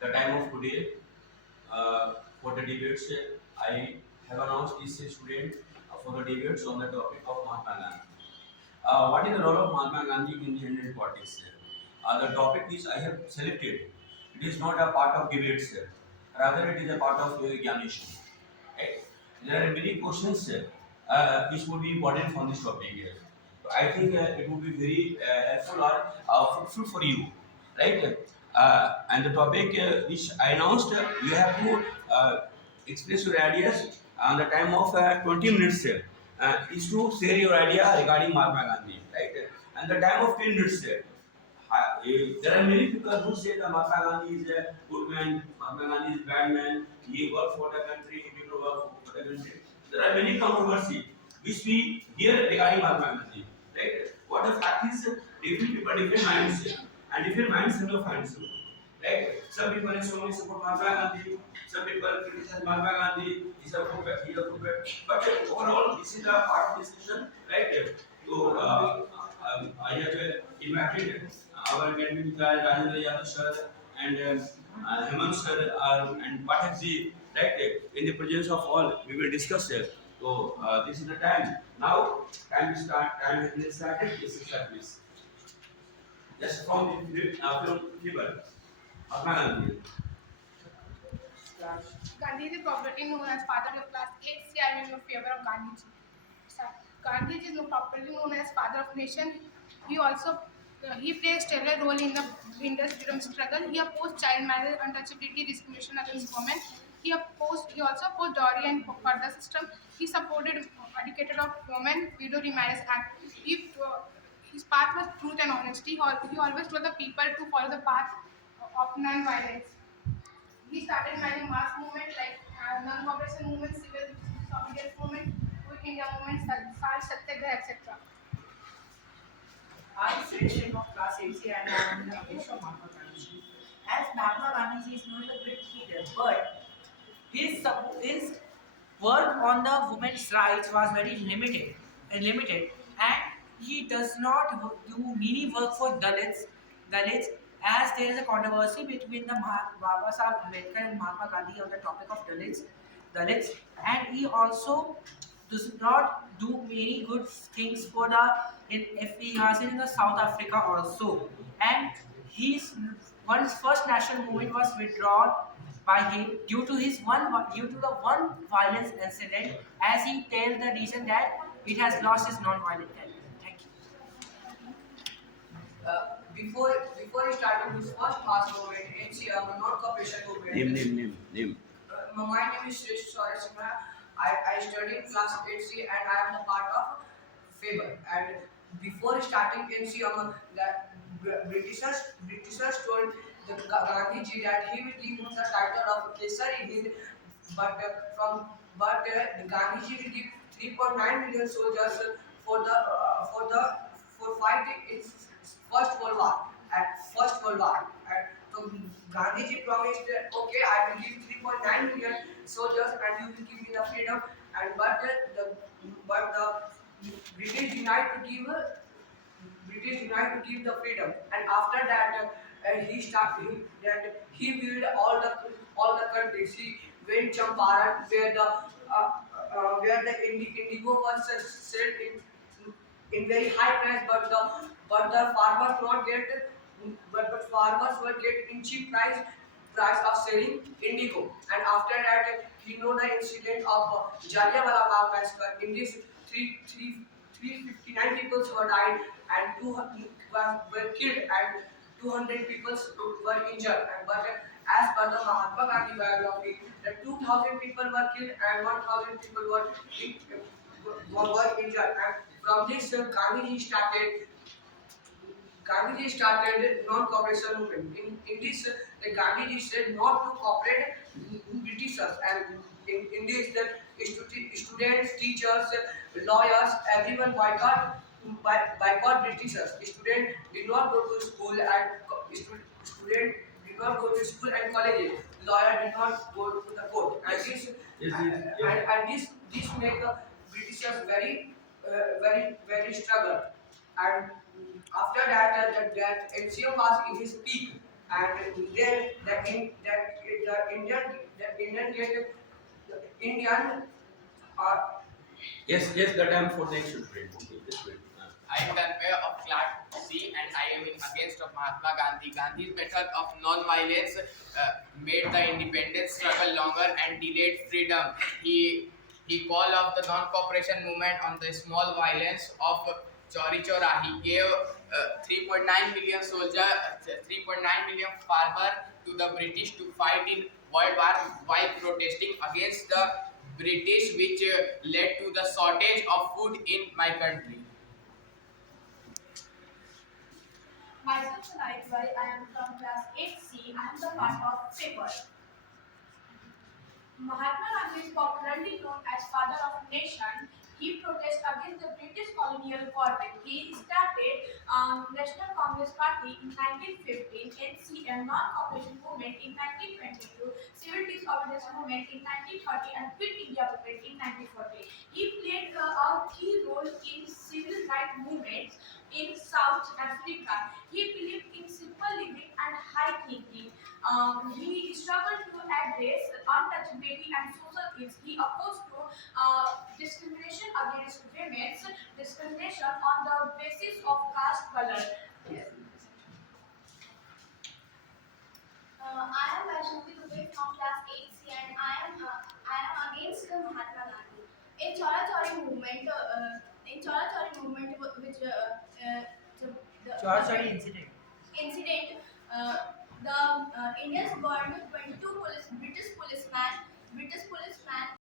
the time of today for the debates. I have announced this student for the debates on the topic of Mahatma Gandhi. What is the role of Mahatma Gandhi in the Indian politics? The topic which I have selected, it is not a part of debates, rather it is a part of examination. Right? There are many questions which would be important from this topic here. So I think it would be very helpful or fruitful for you, right? And the topic which I announced, you have to express your ideas on the time of 20 minutes. Is to share your idea regarding Mahatma Gandhi, right? And the time of 10 minutes. There are many people who say that Mahatma Gandhi is a good man, Mahatma Gandhi is a bad man, he worked for the country, he did not work for the country. There are many controversies which we hear regarding Mahatma Gandhi. Right? What the fact is, different people, different minds, and different minds have no finds. Right? Some people in so many support Mahatma Gandhi, some people criticize Mahatma Gandhi, he's a good he's a good but overall, this is a part of discussion, right? So, I have invited our academic guy Rajendra Yadav sir and Hemant sir and Pathakji, right? In the presence of all, we will discuss here. So, this is the time. Now, time to start. Time has been started. This is start, please. Just from the film Fever, Mahatma Gandhi. Gandhi is properly known as father of class 8 C. I am in favor of Gandhiji. Gandhi is properly known as father of nation. He also he played a stellar role in the India's freedom struggle. He opposed child marriage, untouchability, discrimination against women. He also opposed dowry and further system. He supported educated of women, widow remarriage act. His path was truth and honesty. He always told the people to follow the path of non-violence. He started many mass movements like non-cooperation movement, civil disobedience movement, Quick India movement, Sal Satyagraha, etc. I friendship of class 8C and I am the case of Mahatma Gandhi. As Mahatma Gandhi is not a great leader, but his work on the women's rights was very and he does not do many work for Dalits, as there is a controversy between the Baba Sahib Ambedkar and Mahatma Gandhi on the topic of Dalits, and he also does not do many good things for the if he has in the South Africa also, and his one's first national movement was withdrawn by him due to the one violence incident, as he tells the reason that it has lost its non-violent character. Thank you. Before starting his first mass movement, NCM, non-cooperation movement. Name. My name is Srish Sorasimha. I study in class 8C and I am the part of Faber. And before starting NCM, the Britishers told the Gandhiji that he will give him the title of Kesari Hind, but the Gandhiji will give 3.9 million soldiers for fighting in First World War. And so Gandhiji promised that okay, I will give 3.9 million soldiers and you will give me the freedom. And but the British denied to give the freedom. And after that, he built all the countries. He went Champaran where the indigo was sold in very high price, but the farmers not get but farmers were get in cheap price of selling indigo. And after that, he know the incident of Jallianwala Bagh massacre. In this, 359 people were died and 200 were killed and 200 people were injured. But as per the Mahatma Gandhi biography, the 2,000 people were killed and 1,000 people were injured. And from this, Gandhiji started non-cooperation movement. In this, the Gandhiji said not to cooperate Britishers, and in this, the students, teachers, lawyers, everyone boycott Britishers. Students did not go to school student did not go to school and colleges. Lawyer did not go to the court, and this make the Britishers very struggle. And after that, that NCM was in his peak, and then the Indian Yes, yes, that I am for next student. Okay, just wait. I am Tanmay of Class C and I am in against of Mahatma Gandhi. Gandhi's method of non-violence made the independence struggle longer and delayed freedom. He called off the non-cooperation movement on the small violence of Chori Chora. He gave 3.9 million soldiers, 3.9 million farmers to the British to fight in World War while protesting against the British, which led to the shortage of food in my country. Myself Sunayatwai, I am from class 8C. I am the part of paper. Mahatma Gandhi is popularly known as father of nation. He protested against the British colonial government. He started National Congress Party in 1915, NCM Non-Cooperation Movement in 1922, Civil Disobedience Movement in 1930, and Quit India Movement in 1940. He played a key role in civil rights movements in South Africa. He believed in simple living and high thinking. He struggled to address untouchability and social ills. He opposed to discrimination against women, discrimination on the basis of caste, color. I am Vaishnavi Dubey from class 8C and I am against the Mahatma Gandhi. In Chora Chori movement, which the Chorchari incident. incident, the Indians burned 22 British policemen